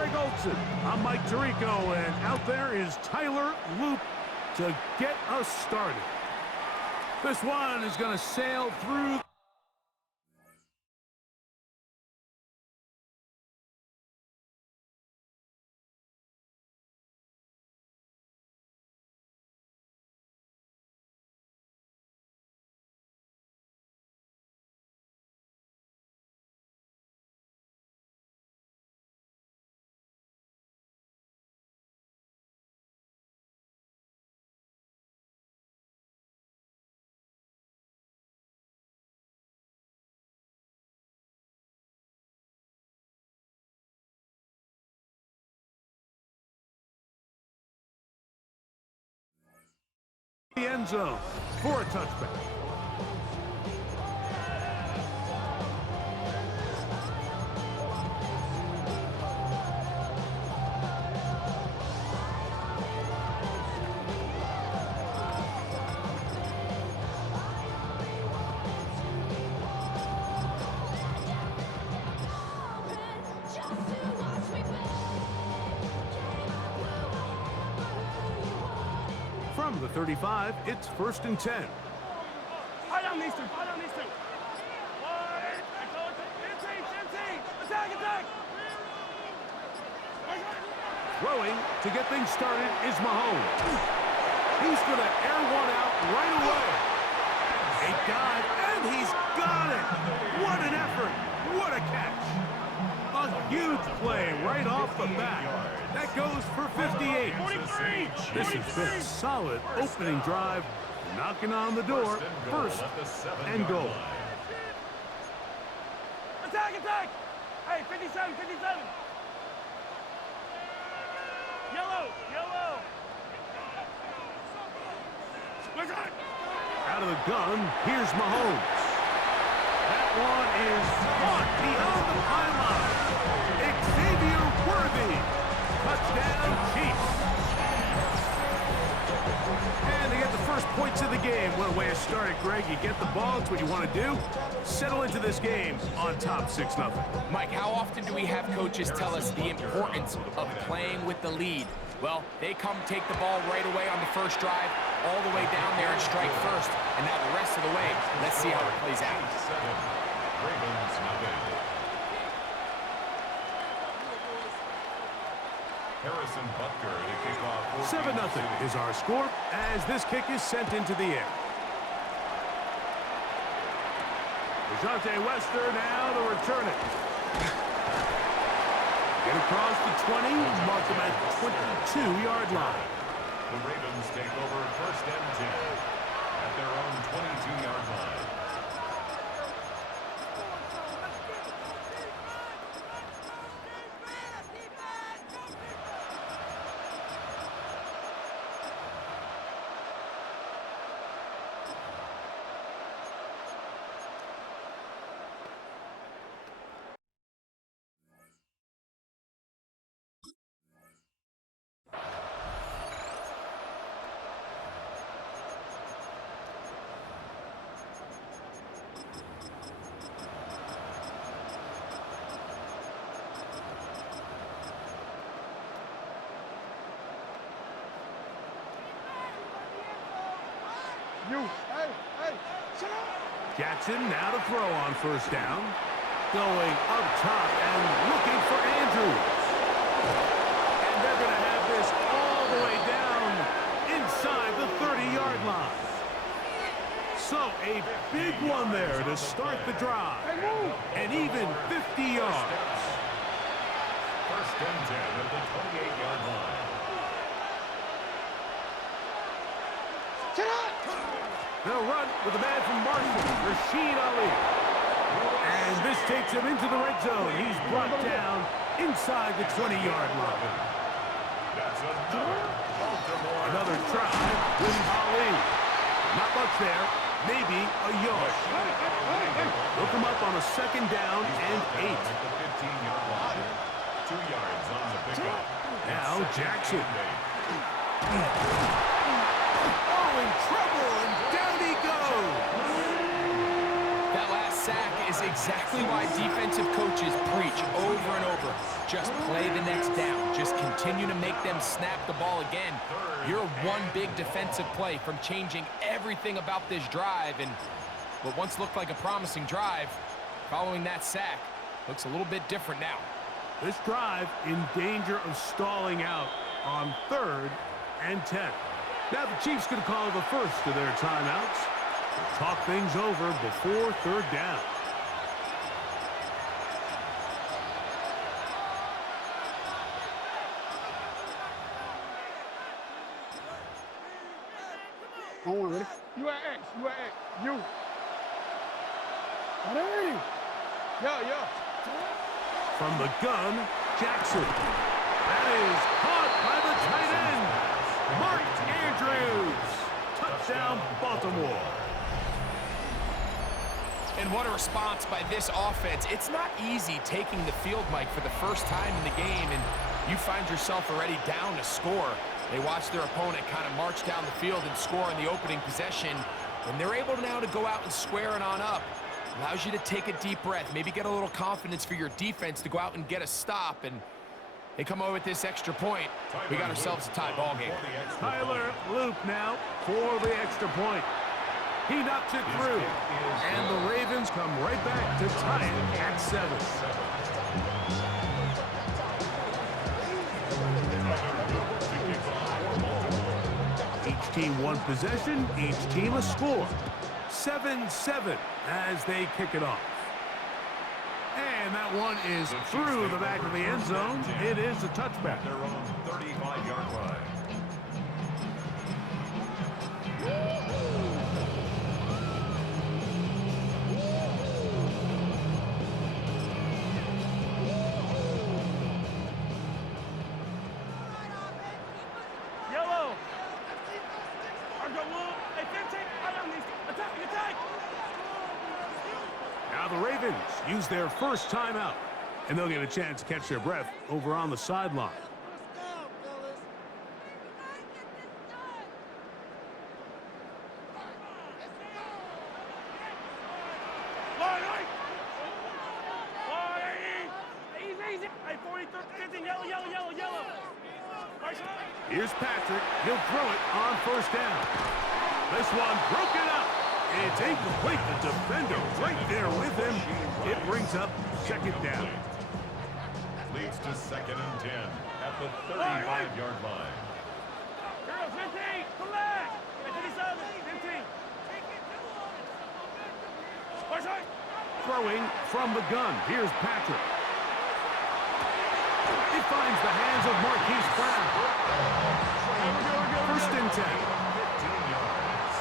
Greg Olson. I'm Mike Tirico, and out there is Tyler Loop to get us started. This one is going to sail through. The end zone for a touchback. From the 35, it's 1st and 10. High down, Easton. High down, Easton. Attack. Throwing to get things started is Mahomes. He's going to air one out right away. A dive, and he's got it. What an effort. What a catch. A huge play right off the bat. That goes for 58. 43. This has been a solid opening drive, knocking on the door, 1st and goal. Attack. Hey, 57. Yellow. Out of the gun, here's Mahomes. That one is caught beyond the pylon. Xavier Worthy. Touchdown, Chiefs. And they get the first points of the game. What a way to start it, Greg. You get the ball. It's what you want to do. Settle into this game on top 6-0. Mike, how often do we have coaches tell us the importance of playing with the lead? Well, they come take the ball right away on the first drive, all the way down there and strike first. And now the rest of the way, let's see how it plays out. Ravens nothing. Harrison Butker to kick off. 7-0 is our score as this kick is sent into the air. Dejounte Wester now to return it. Get across the 20, mark them at the 22-yard line. The Ravens take over 1st and 10 at their own 22-yard line. Jackson now to throw on 1st down. Going up top and looking for Andrews. And they're going to have this all the way down inside the 30-yard line. So a big one there to start the drive. And even 50 yards. 1st and 10 at the 28-yard line. They'll run with the man from Marshall, Rashid Ali. And this takes him into the red zone. He's brought down inside the 20-yard line. That's Another try with Ali. Not much there. Maybe a yard. They'll come up on a 2nd down and 8. At the 15-yard line. 2 yards on the pickup. Now Jackson. Oh, in trouble, and down he goes. That last sack is exactly why defensive coaches preach over and over. Just play the next down. Just continue to make them snap the ball again. You're one big defensive play from changing everything about this drive, and what once looked like a promising drive, following that sack, looks a little bit different now. This drive in danger of stalling out on 3rd and 10. Now the Chiefs going to call the first of their timeouts. Talk things over before 3rd down. On, ready? You at X. You at X. You. Ready? Yeah. From the gun, Jackson. That is caught by the tight end, Mark Andrews. Touchdown, Baltimore. And what a response by this offense. It's not easy taking the field, Mike, for the first time in the game, and you find yourself already down to score. They watch their opponent kind of march down the field and score on the opening possession, and they're able now to go out and square it on up. Allows you to take a deep breath, maybe get a little confidence for your defense to go out and get a stop, and they come over with this extra point. We got ourselves a tie ball game. Tyler Loop now for the extra point. He knocks it through, and the Ravens come right back to tie it at 7. Each team one possession, each team a score. 7-7 as they kick it off. And that one is through the back of the end zone. It is a touchback. Their own 35-yard line. Yellow. Argo blue. Hey, 15. I don't need attack. Now the Ravens use their first timeout, and they'll get a chance to catch their breath over on the sideline. Easy. Hey, 40, 15. Yellow. Here's Patrick. He'll throw it on first down. This one broken up. It's incomplete. The defender right there with him. It brings up 2nd down. Leads to 2nd and 10 at the 35-yard line. Girls, 15. Come back. Hey, 57. 15. Throwing from the gun. Here's Patrick. He finds the hands of Marquise Brown. 1st and 10. 15 yards.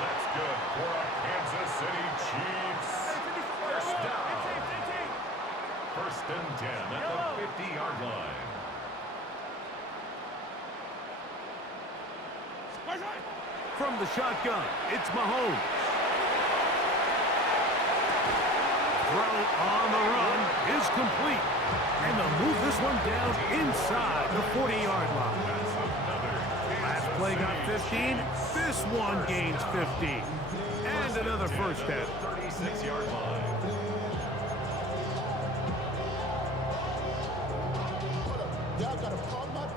That's good for our Kansas City Chiefs. First down. 1st and 10 at the 50-yard line. From the shotgun, it's Mahomes. Throw on the run is complete. And they'll move this one down inside the 40-yard line. Last play got 15. This one gains 15. And another first down. 36-yard line.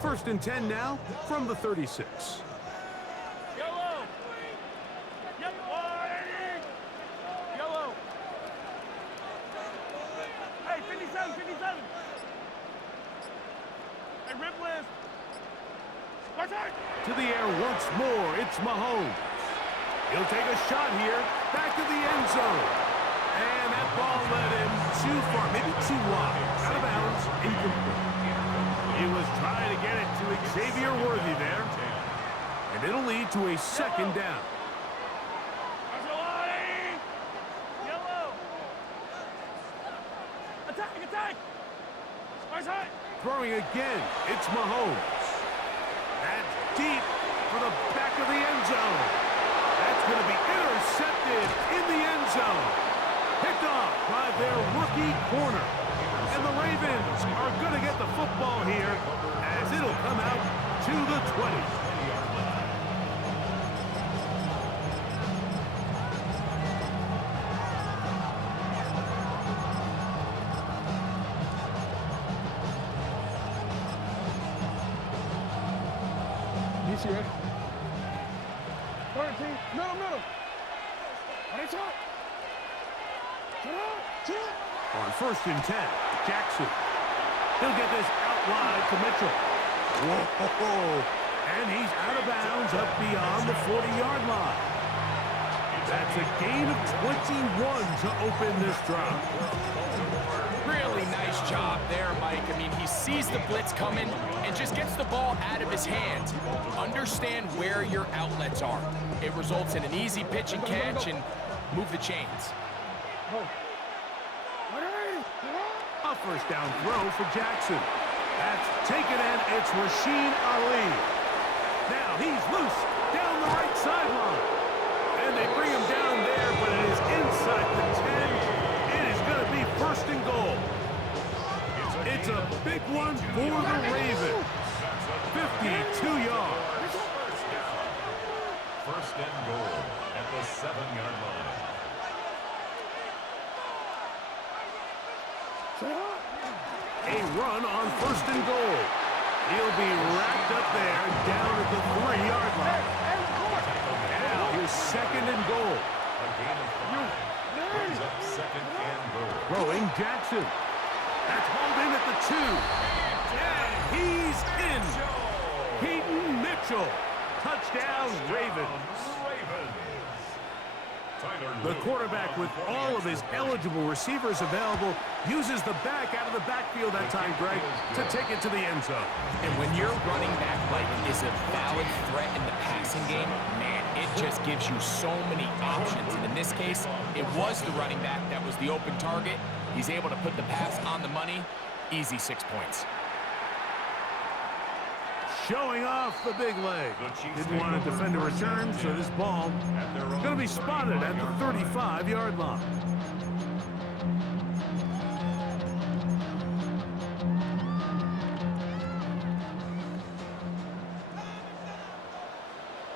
First and 10 now from the 36. Yellow. Hey, 57. Hey, rip list. To the air once more, it's Mahomes. He'll take a shot here, back to the end zone. And that ball led him too far, maybe too wide. Out of bounds, incomplete. He was trying to get it to Xavier Worthy there. And it'll lead to a 2nd down. Yellow. Attack. Throwing again, it's Mahomes. That's deep for the back of the end zone. That's going to be intercepted in the end zone. Picked off by their rookie corner. And the Ravens are going to get the football here as it'll come out to the 20. On 1st and 10, Jackson. He'll get this out wide to Mitchell. Whoa! And he's out of bounds up beyond the 40-yard line. That's a gain of 21 to open this drive. Really nice job there, Mike. I mean, he sees the blitz coming and just gets the ball out of his hands. Understand where your outlets are. It results in an easy pitch and catch and move the chains. A first down throw for Jackson. That's taken in. It's Rasheen Ali. Now he's loose down the right sideline. And they bring him down there, but it is inside the 10. It is going to be 1st and goal. It's a big one for the Ravens. 52 yards. 1st and goal at the 7-yard line. A run on 1st and goal. He'll be racked up there down at the 3-yard line. Now here's 2nd and goal. A gain of 5. Brings up 2nd and goal. Throwing Jackson. That's hauled in at the 2. And he's in. Peyton Mitchell. Touchdown, Ravens. The quarterback, with all of his eligible receivers available, uses the back out of the backfield that time, Greg, to take it to the end zone. And when your running back, Mike, is a valid threat in the passing game, man, it just gives you so many options. And in this case, it was the running back that was the open target. He's able to put the pass on the money. Easy 6 points. Showing off the big leg. Didn't want to defend a return, so this ball going to be spotted at the 35-yard line.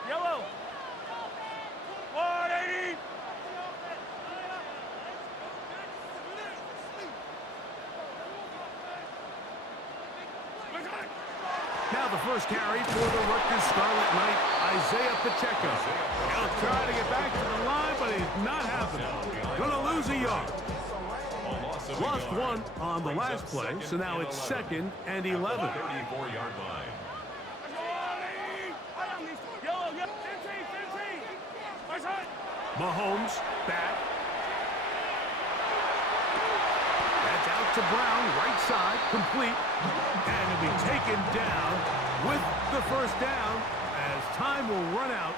Yellow. 180. Now the first carry for the Rutgers Scarlet Knight, Isaiah Pacheco. He'll try to get back to the line, but he's not happening. Gonna lose a yard. Lost one on the last play, so now it's 2nd and 11. 34-yard line. Yellow, 15, 15. Mahomes back. That's out to Brown, right side, complete. And he'll be taken down with the first down as time will run out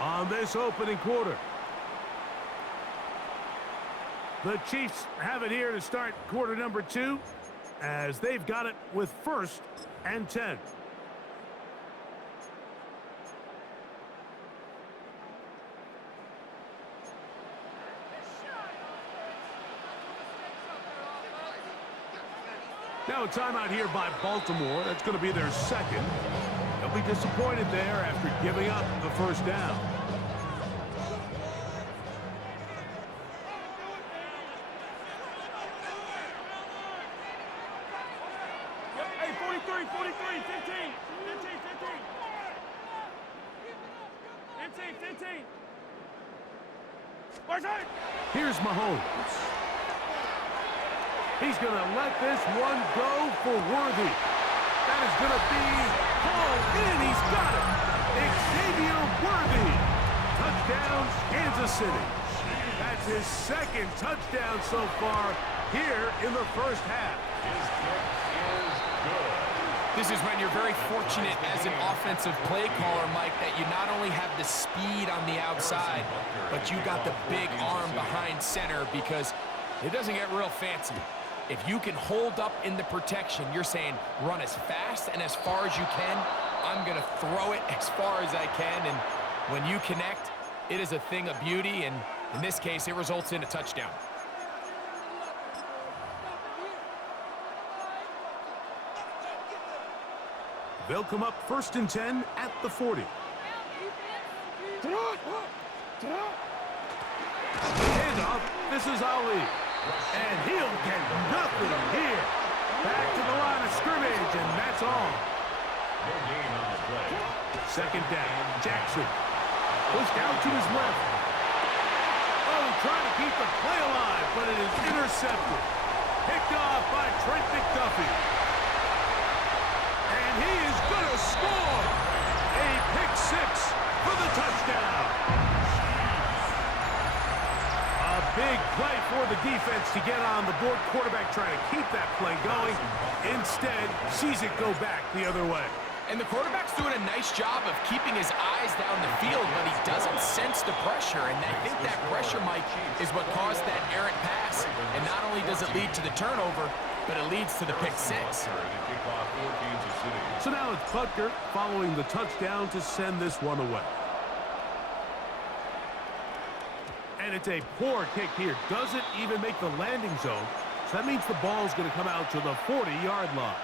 on this opening quarter. The Chiefs have it here to start quarter number 2 as they've got it with 1st and 10. Now a timeout here by Baltimore. That's going to be their 2nd. They'll be disappointed there after giving up the first down. Hey, 43, 15, 15. Here's Mahomes. He's going to let this one go for Worthy. That is going to be hauled in. He's got it. Xavier Worthy. Touchdown, Kansas City. That's his 2nd touchdown so far here in the first half. His kick is good. This is when you're very fortunate as an offensive play caller, Mike, that you not only have the speed on the outside, but you got the big arm behind center, because it doesn't get real fancy. If you can hold up in the protection, you're saying run as fast and as far as you can. I'm going to throw it as far as I can, and when you connect, it is a thing of beauty, and in this case, it results in a touchdown. They'll come up 1st and 10 at the 40. Handoff. This is Ali. And he'll get nothing here. Back to the line of scrimmage, and that's all. No gain on the play. 2nd down. Jackson. Pushed out to his left. Oh, trying to keep the play alive, but it is intercepted. Picked off by Trent McDuffie. And he is going to score. A pick six for the touchdown. A big play for the defense to get on the board. Quarterback trying to keep that play going. Instead, sees it go back the other way. And the quarterback's doing a nice job of keeping his eyes down the field, but he doesn't sense the pressure. And I think that pressure, Mike, is what caused that errant pass. And not only does it lead to the turnover, but it leads to the pick six. So now it's Butker following the touchdown to send this one away. And it's a poor kick here. Doesn't even make the landing zone. So that means the ball's going to come out to the 40-yard line.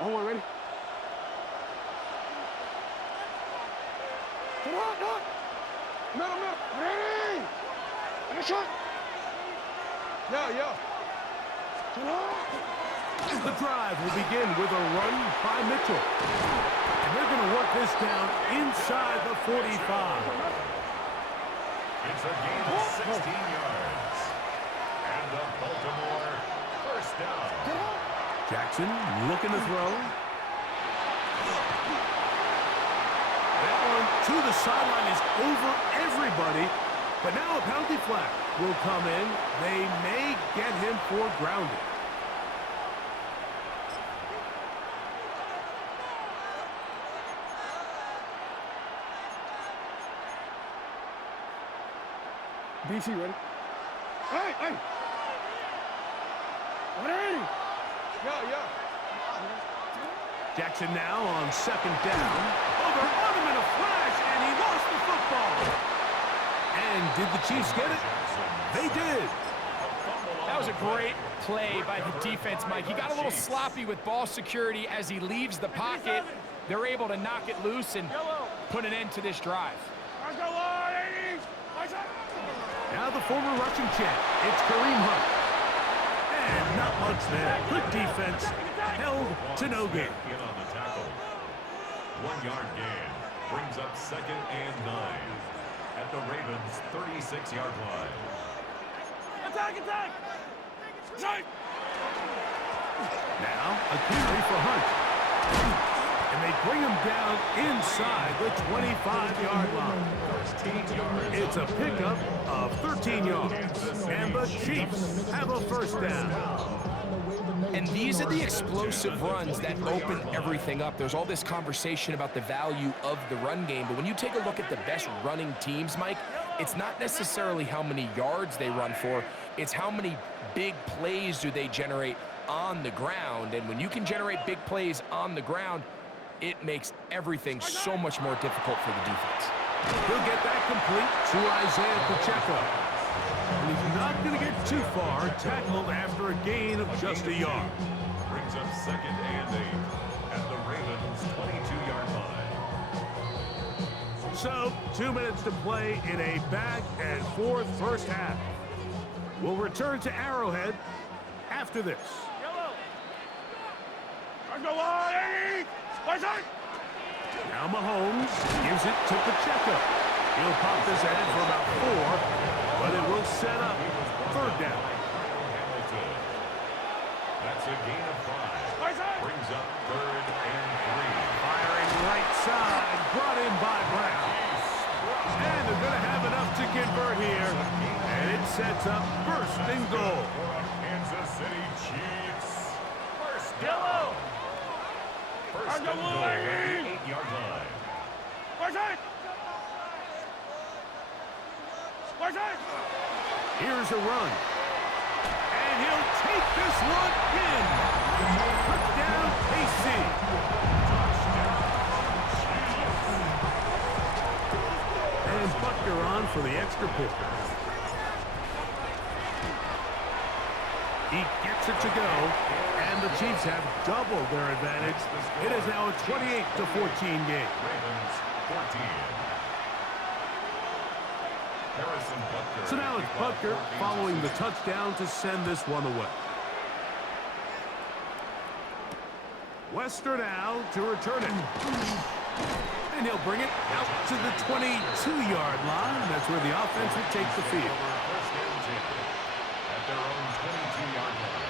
Oh, ready? Come on, no. Middle. Ready? And a shot. Yeah. Come on. The drive will begin with a run by Mitchell. And they're going to work this down inside the 45. It's a gain of 16 yards. And the Baltimore first down. Jackson looking to throw. That one to the sideline is over everybody. But now a penalty flag will come in. They may get him for grounding. BC, ready? Hey! Ready? Yeah. Jackson now on second down. Over on him in a flash, and he lost the football. And did the Chiefs get it? They did. That was a great play by the defense, Mike. He got a little sloppy with ball security as he leaves the pocket. They're able to knock it loose and put an end to this drive. Now the former Russian champ, it's Kareem Hunt. And not much there. Good defense, held to no gain. In on the tackle. 1 yard gain brings up 2nd and 9 at the Ravens' 36-yard line. Attack! Now a carry for Hunt. And they bring him down inside the 25-yard line. It's a pickup of 13 yards. And the Chiefs have a first down. And these are the explosive runs that open everything up. There's all this conversation about the value of the run game, but when you take a look at the best running teams, Mike, it's not necessarily how many yards they run for, it's how many big plays do they generate on the ground. And when you can generate big plays on the ground, it makes everything so much more difficult for the defense. He'll get that complete to Isaiah Pacheco. And he's not going to get too far, tackled after a gain of just a yard. Brings up 2nd and 8 at the Ravens' 22-yard line. So, 2 minutes to play in a back-and-forth first half. We'll return to Arrowhead after this. Now Mahomes gives it to Pacheco. He'll pop this ahead for about 4, but it will set up 3rd down. That's a gain of 5. Brings up 3rd and 3. Firing right side, brought in by Brown. And they're going to have enough to convert here. And it sets up 1st and goal. Kansas City Chiefs. First down. First and goal at the 8-yard line. Here's a run. And he'll take this one in. Touchdown, KC. And Butker on for the extra point. He gets it to go, and the Chiefs have doubled their advantage. It is now a 28-14 game. Ravens 14. So now it's Butker following the touchdown to send this one away. Wester now to return it. And he'll bring it out to the 22-yard line. That's where the offense will take the field. At their own 22-yard line.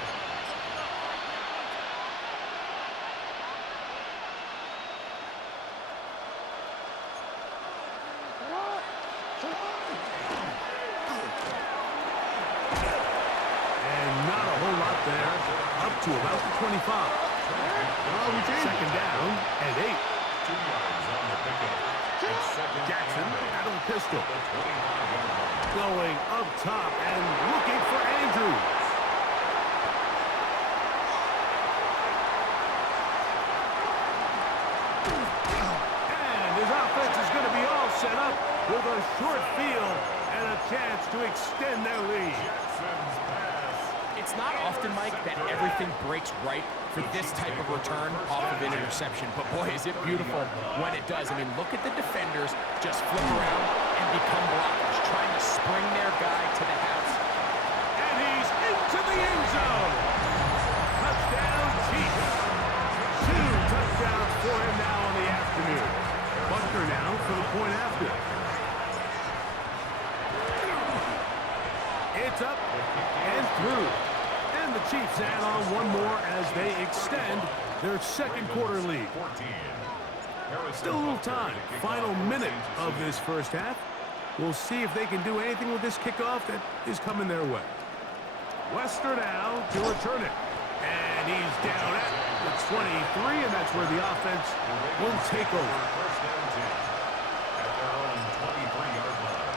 To about the 25. Second down and 8. 2 yards on the pickup. Jackson out of the pistol. Going up top and looking for Andrews. And his offense is going to be all set up with a short field and a chance to extend their lead. Jackson's pass. It's not often, Mike, that everything breaks right for this type of return off of an interception. But, boy, is it beautiful when it does. I mean, look at the defenders just flip around and become blockers, trying to spring their guy to the house. And he's into the end zone. Touchdown, Chiefs. 2 touchdowns for him now in the afternoon. Butker now for the point after. It's up and through. And the Chiefs add on one more as they extend their second quarter lead. Still a little time. Final minute of this first half. We'll see if they can do anything with this kickoff that is coming their way. Wester now to return it. And he's down at the 23, and that's where the offense will take over. First down 10 at their own 23-yard line.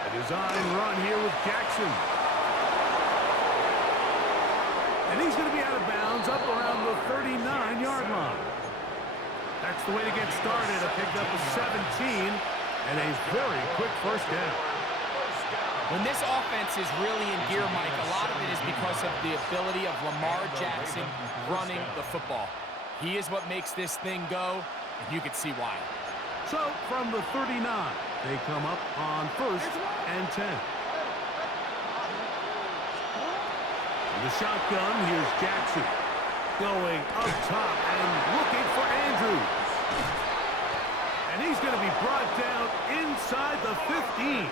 A design run here with Jackson. And he's going to be out of bounds up around the 39-yard line. That's the way to get started. A pickup of 17 and a very quick first down. When this offense is really in gear, Mike, a lot of it is because of the ability of Lamar Jackson running the football. He is what makes this thing go, and you can see why. So from the 39, they come up on 1st and 10. In the shotgun, here's Jackson. Going up top and looking for Andrews. And he's going to be brought down inside the 15.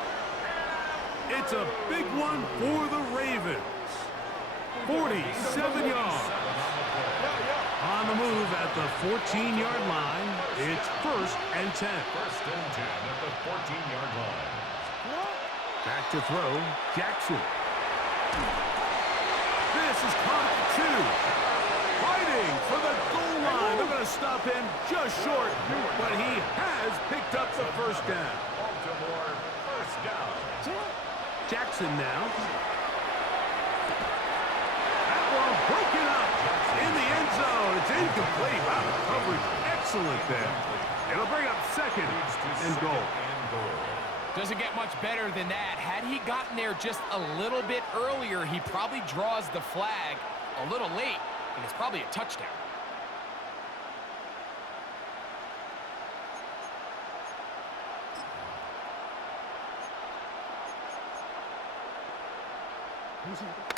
It's a big one for the Ravens. 47 yards. On the move at the 14-yard line, it's 1st and 10. First and 10 at the 14-yard line. Back to throw, Jackson. This is caught at 2. Fighting for the goal line. They're going to stop him just short, but he has picked up the first down. Baltimore, first down. Jackson now. That one broken up in the end zone. It's incomplete. Wow, the coverage excellent there. It'll bring up 2nd and goal. Doesn't get much better than that. Had he gotten there just a little bit earlier, he probably draws the flag a little late, and it's probably a touchdown.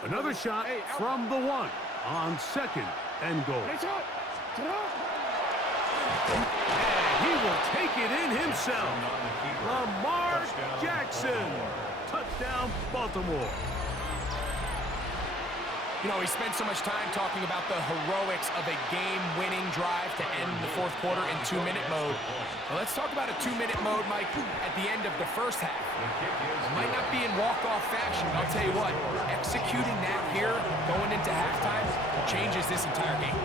Another shot from the 1 on 2nd and goal. And he will take it in himself. Lamar Jackson. Touchdown, Baltimore. You know, we spent so much time talking about the heroics of a game-winning drive to end the 4th quarter in 2-minute mode. Well, let's talk about a 2-minute mode, Mike, at the end of the first half. It might not be in walk-off fashion, but I'll tell you what, executing that here, going into halftime, changes this entire game.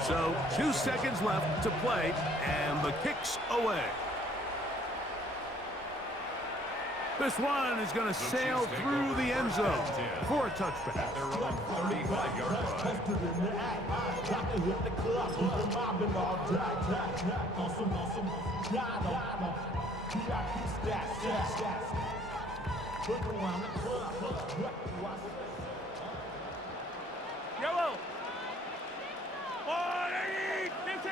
So 2 seconds left to play, and the kick's away. This one is going to sail through the end zone for a touchback. They're on 35-yard line. Yellow. 15.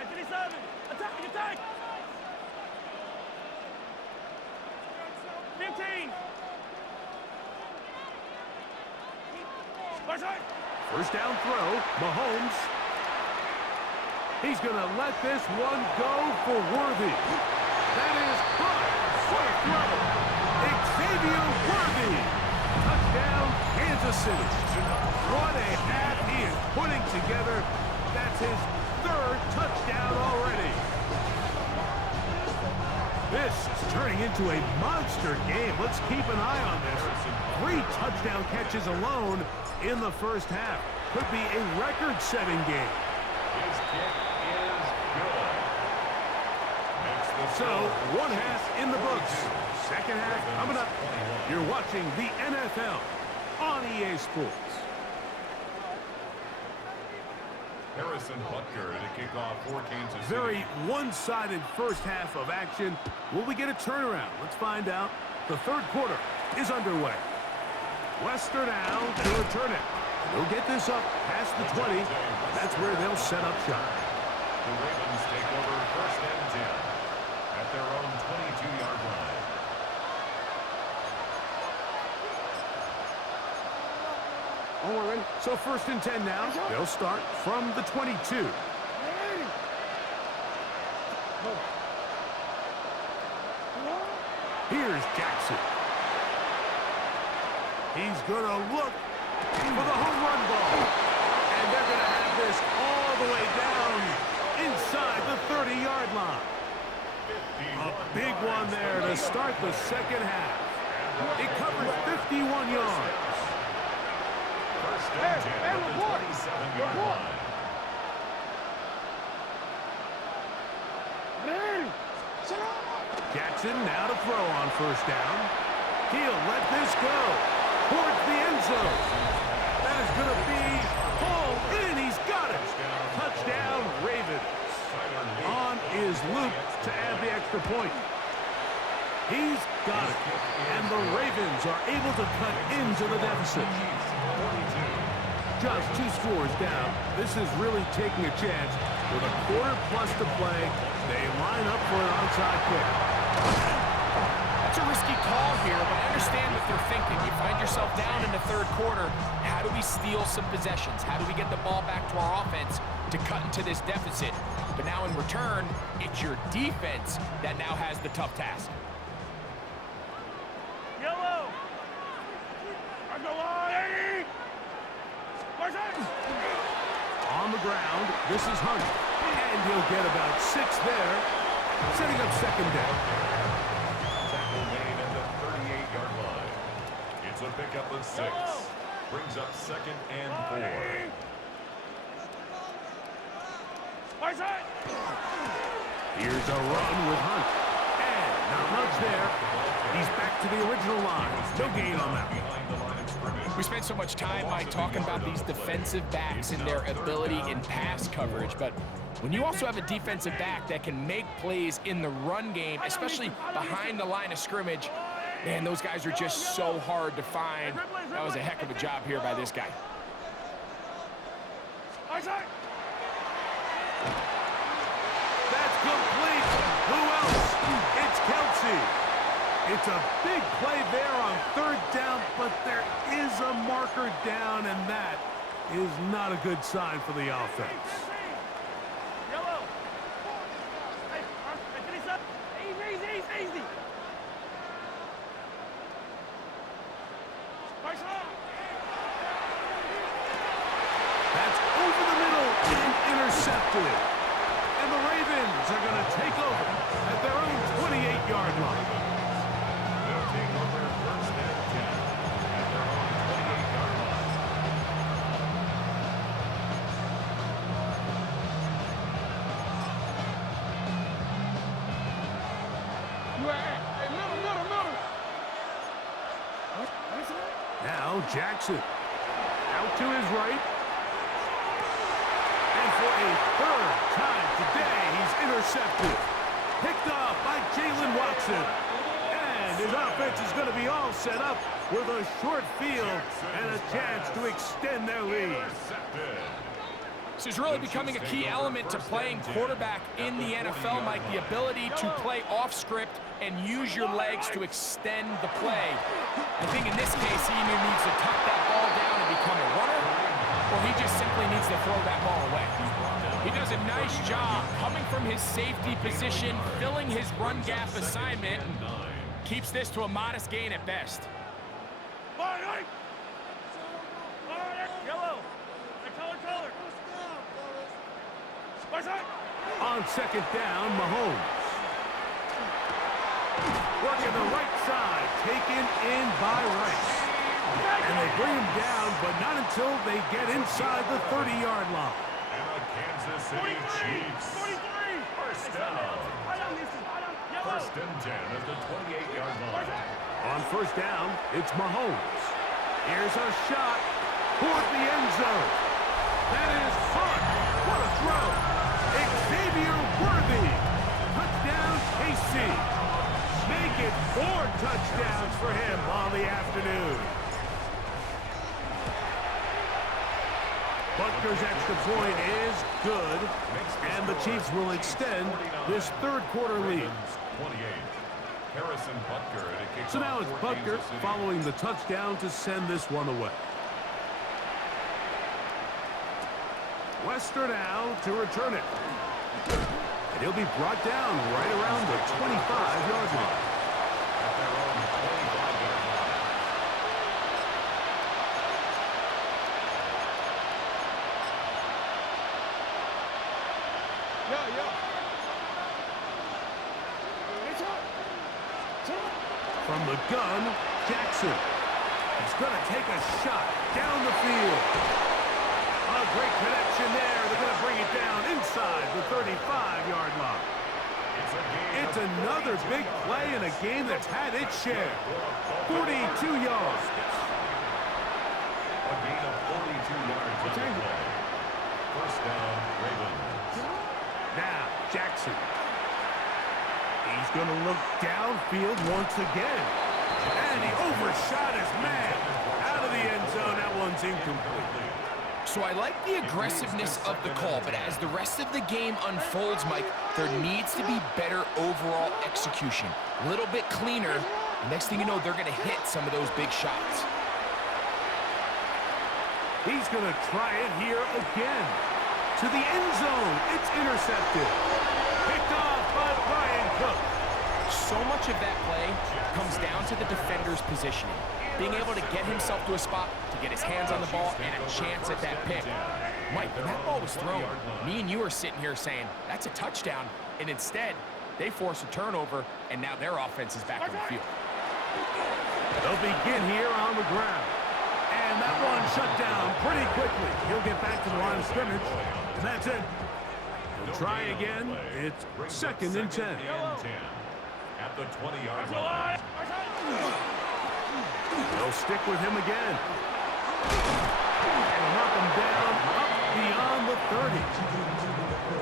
And 27. Attack, attack. 15. First down throw, Mahomes. He's going to let this one go for Worthy. That is caught. What a throw. Xavier Worthy. Touchdown, Kansas City. What a half he is putting together. That's his third touchdown already. This is turning into a monster game. Let's keep an eye on this. 3 touchdown catches alone in the first half. Could be a record-setting game. His kick is good. So, one half in the books. Second half coming up. You're watching the NFL on EA Sports. Harrison Butker to kick off for Kansas City. Very one-sided first half of action. Will we get a turnaround? Let's find out. The third quarter is underway. Western now to return it. They'll get this up past the 20. That's where they'll set up shop. The Ravens take over first and 10 at their own 22-yard line. So first and 10 now. They'll start from the 22. Here's Jackson. He's going to look for the home run ball. And they're going to have this all the way down inside the 30-yard line. A big one there to start the second half. It covers 51 yards. First and 10 at the 27-yard line. Jackson now to throw on first down. He'll let this go towards the end zone. That is going to be hauled in. He's got it. Touchdown, Ravens. On is Luke to add the extra point. He's got it. And the Ravens are able to cut into the deficit. Just 2 scores down. This is really taking a chance. With a quarter plus to play, they line up for an onside kick. That's a risky call here, but I understand what they're thinking. You find yourself down in the third quarter. How do we steal some possessions? How do we get the ball back to our offense to cut into this deficit? But now in return, it's your defense that now has the tough task. Yellow. On the ground, this is Hunt. And he'll get about 6 there, setting up second down. Tackle made at the 38-yard line. It's a pickup of 6. Brings up second and 4. Here's a run with Hunt. And not much there. He's back to the original line. No gain on that. Behind the line of scrimmage. We spent so much time, Mike, talking about these defensive backs and their ability in pass coverage, but when you also have a defensive back that can make plays in the run game, especially behind the line of scrimmage, man, those guys are just so hard to find. That was a heck of a job here by this guy. That's complete. Who else? It's Kelsey. It's a big play there on third down, but there is a marker down, and that is not a good sign for the offense. Yellow. Easy. That's over the middle and intercepted. And the Ravens are going to take over at their own 28-yard line. They'll take over first and 10 at their own 28-yard line. Now Jackson out to his right. And for a third time today, he's intercepted. Picked off by Jalen Watson. And his offense is going to be all set up with a short field and a chance to extend their lead. This is really becoming a key element to playing quarterback in the NFL, Mike. The ability to play off script and use your legs to extend the play. I think in this case, he either needs to tuck that ball down and become a runner, or he just simply needs to throw that ball away. He does a nice job coming from his safety position, filling his run gap assignment, and keeps this to a modest gain at best. Yellow. Color. On second down, Mahomes. Working the right side, taken in by Rice. And they bring him down, but not until they get inside the 30-yard line. And the Kansas City Chiefs. 43. First down. First and 10 at the 28-yard line. On first down, it's Mahomes. Here's a shot toward the end zone. That is caught. What a throw. Xavier Worthy. Touchdown, KC. Make it 4 touchdowns for him on the afternoon. Butker's extra point is good, and the Chiefs will extend this third quarter lead. 28. Harrison Butker to kick So now off it's for Butker Kansas City. following the touchdown to send this one away. Wester now to return it. And he'll be brought down right around the 25-yard line. At their own 25-yard line. From the gun, Jackson. He's going to take a shot down the field. A great connection there. They're going to bring it down inside the 35-yard line. It's another big play in a game that's had its share. 42 yards. A gain of 42 yards on the play. First down, Ravens. Now, Jackson. He's going to look downfield once again. And he overshot his man. Out of the end zone, that one's incomplete. So I like the aggressiveness of the call, but as the rest of the game unfolds, Mike, there needs to be better overall execution. A little bit cleaner. The next thing you know, they're going to hit some of those big shots. He's going to try it here again. To the end zone. It's intercepted. Picked off by Brian Cook. So much of that play comes down to the defender's positioning. Being able to get himself to a spot, to get his hands on the ball, and a chance at that pick. Mike, when that ball was thrown, me and you are sitting here saying, that's a touchdown. And instead, they force a turnover, and now their offense is back on the field. They'll begin here on the ground. And that one shut down pretty quickly. He'll get back to the line of scrimmage. And that's it. He'll try again. It's second and 10. At the 20-yard line. They'll stick with him again. And knock him down up beyond the 30.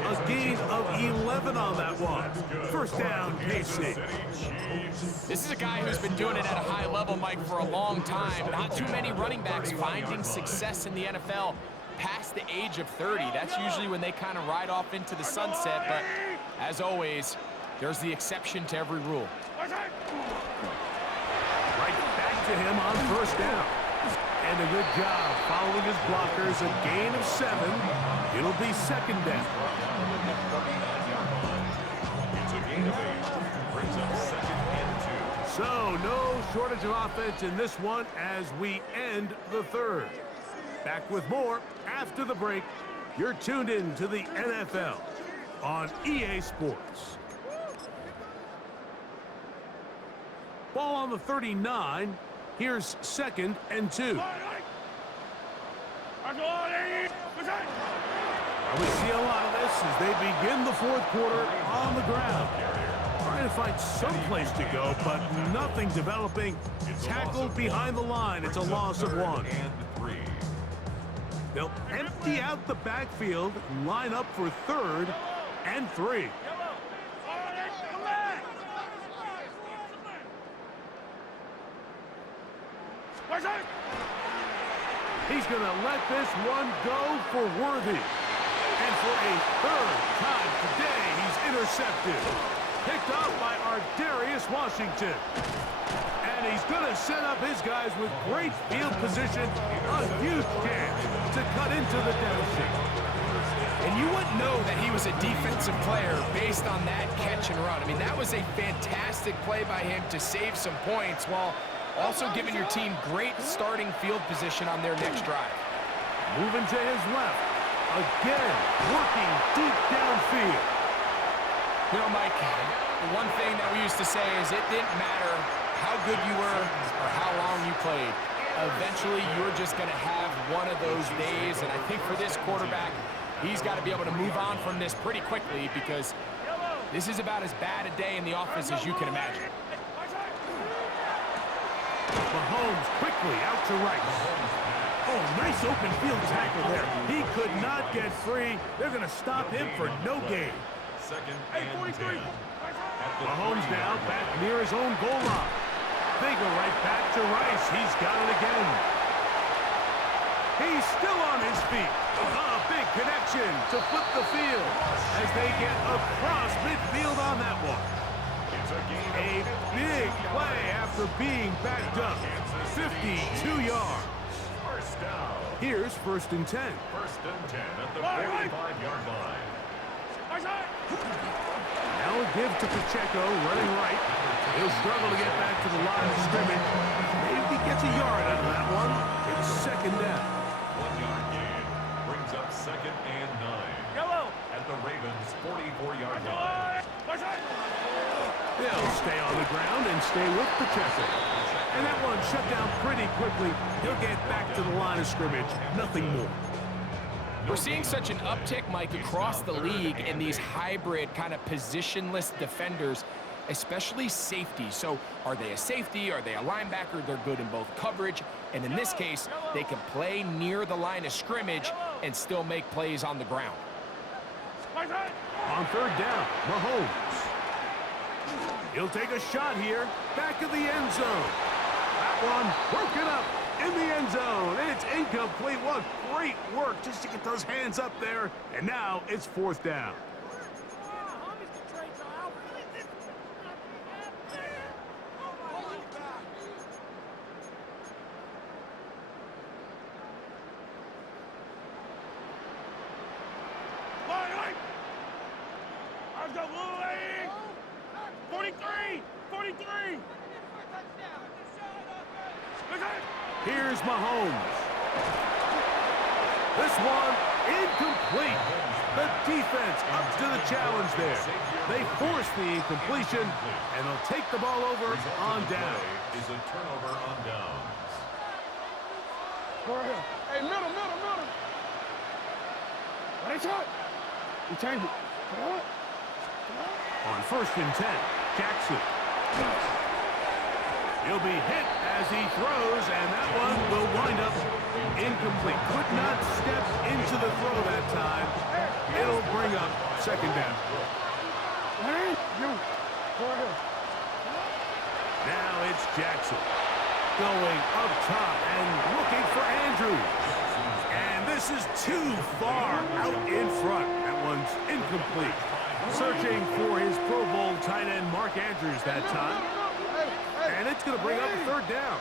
A gain of 11 on that one. First down, KC. This is a guy who's been doing it at a high level, Mike, for a long time. Not too many running backs finding success in the NFL past the age of 30. That's usually when they kind of ride off into the sunset. But as always, there's the exception to every rule. Right back to him on first down. And a good job following his blockers. A gain of 7. It'll be second down. It's a gain of 8. Brings up second and 2. So no shortage of offense in this one as we end the third. Back with more after the break. You're tuned in to the NFL on EA Sports. Ball on the 39. Here's second and 2. We see a lot of this as they begin the fourth quarter on the ground. Trying to find some place to go, but nothing developing. Tackled behind the line. It's a loss of 1. And 3. They'll empty out the backfield and line up for third and 3. going to let this one go for Worthy. And for a third time today, he's intercepted. Picked off by Darius Washington. And he's going to set up his guys with great field position. A huge chance to cut into the downshift. And you wouldn't know that he was a defensive player based on that catch and run. I mean, that was a fantastic play by him to save some points while also giving your team great starting field position on their next drive. Moving to his left. Again, working deep downfield. You know, Mike, the one thing that we used to say is it didn't matter how good you were or how long you played. Eventually, you're just going to have one of those days. And I think for this quarterback, he's got to be able to move on from this pretty quickly because this is about as bad a day in the office as you can imagine. Mahomes quickly out to Rice. Oh, nice open field tackle there. He could not get free. They're going to stop him for no gain. Second and 10. Mahomes now back near his own goal line. They go right back to Rice. He's got it again. He's still on his feet. A big connection to flip the field as they get across midfield on that one. A big play after being backed up. 52 yards. First down. Here's 1st and 10. 1st and 10 at the 45-yard line. Now a give to Pacheco, running right. He'll struggle to get back to the line of scrimmage. Maybe he gets a yard out of that one. It's 2nd down. 1-yard gain brings up 2nd and 9. Yellow. At the Ravens' 44-yard line. They'll stay on the ground and stay with Pacheco. And that one shut down pretty quickly. He'll get back to the line of scrimmage. Nothing more. We're seeing such an uptick, Mike, across the league in these hybrid kind of positionless defenders, especially safety. So are they a safety? Are they a linebacker? They're good in both coverage. And in this case, they can play near the line of scrimmage and still make plays on the ground. On 3rd down, Mahomes. He'll take a shot here. Back of the end zone. That one broken up in the end zone. It's incomplete. What great work just to get those hands up there. And now it's 4th down. Let's go, Louie! 43! 43! Here's Mahomes. This one incomplete. The defense up to the challenge there. They force the incompletion, and they'll take the ball over on down. Is a turnover on downs. Hey, middle. What is it? You change it. On 1st and 10, Jackson. He'll be hit as he throws, and that one will wind up incomplete. Could not step into the throw that time. It'll bring up 2nd down. Now it's Jackson going up top and looking for Andrews. And this is too far out in front. That one's incomplete. Searching for his Pro Bowl tight end Mark Andrews that time. And it's going to bring up 3rd down.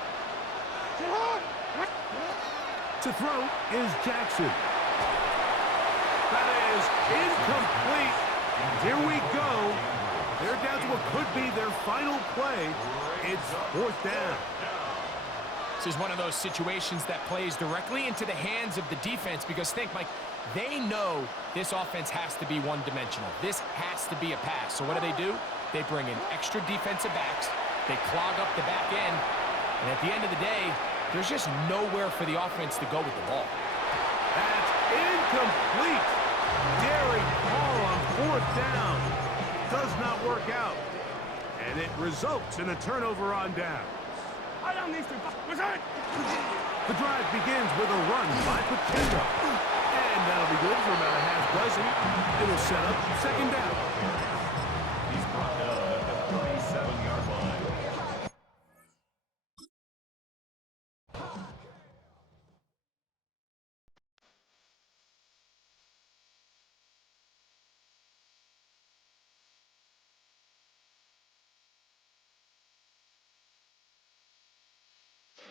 To throw is Jackson. That is incomplete. Here we go. They're down to what could be their final play. It's 4th down. This is one of those situations that plays directly into the hands of the defense because think, Mike, they know this offense has to be one-dimensional. This has to be a pass. So what do? They bring in extra defensive backs. They clog up the back end. And at the end of the day, there's just nowhere for the offense to go with the ball. That's incomplete. Daring call on 4th down. Does not work out. And it results in a turnover on down. The drive begins with a run by Pacheco. And that'll be good for about a half dozen. It'll set up 2nd down.